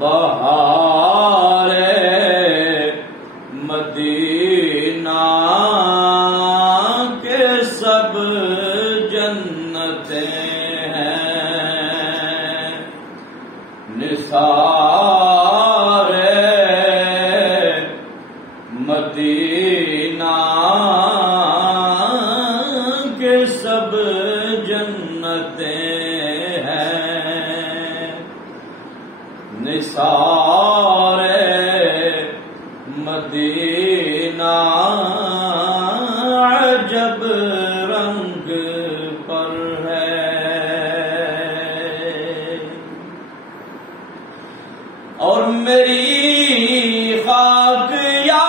بہار مدینہ کے سب جنتیں ہیں، نثار مدینہ کے سب جنتیں ہیں، نثار مدینہ عجب رنگ پر ہے، اور میری خاک یا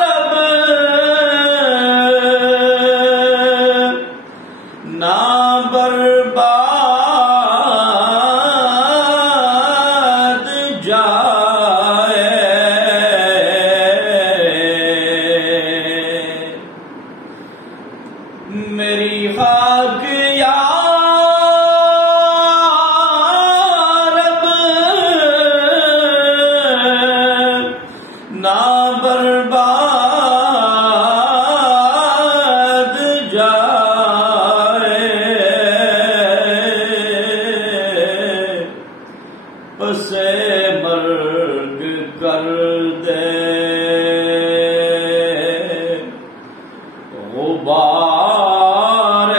رب نہ برباد جائے، میری خاک یا نہ برباد جائے، پس مرگ کر دے غبار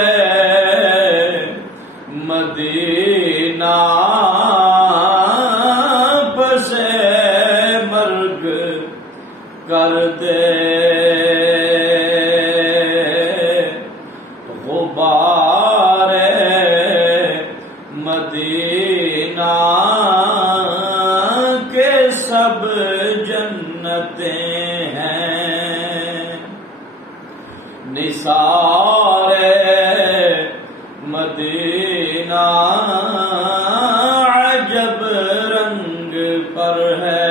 مدینہ، پس مرگ کر دے غبار مدینہ کے سب جنتیں ہیں، نثار مدینہ عجب رنگ پر ہے،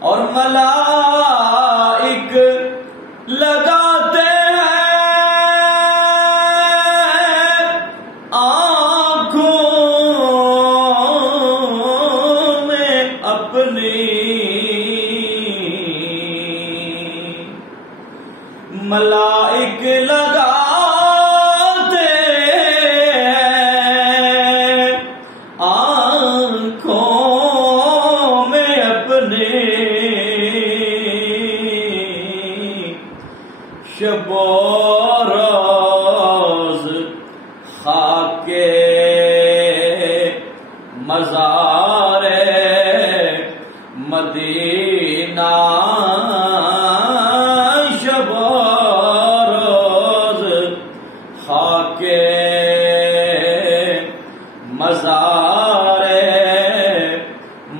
اور ملائک لگاتے ہیں آنکھوں میں اپنی، ملائک لگاتے ہیں آنکھوں میں اپنے، شب و روز خاک مزار مدینہ، شب و روز خاک مزار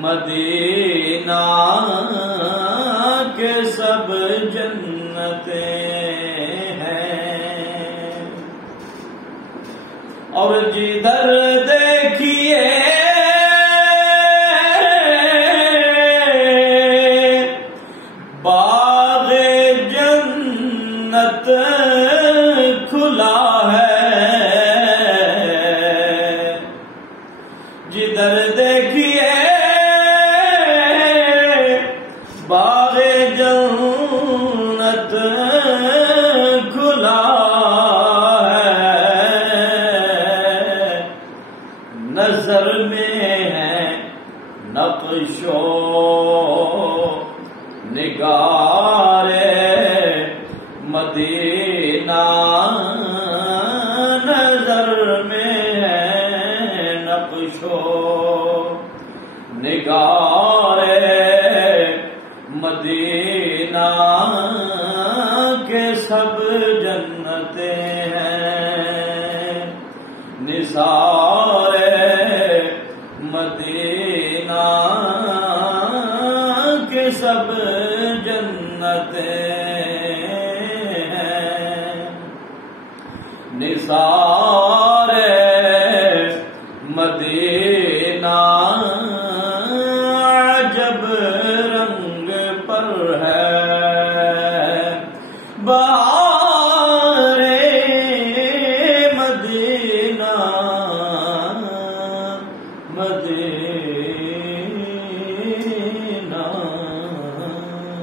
مدینہ کے سب جنتیں ہیں، اور جدھر دیکھیے باغ جنت کھلا ہے، جدھر دیکھیے باغ جنت کھلا ہے، نظر میں ہے نقش و نگار مدینہ، نظر میں ہے نقش و نگار مدینہ کے سب جنتیں ہیں، نثار مدینہ کے سب جنتیں ہیں، نثار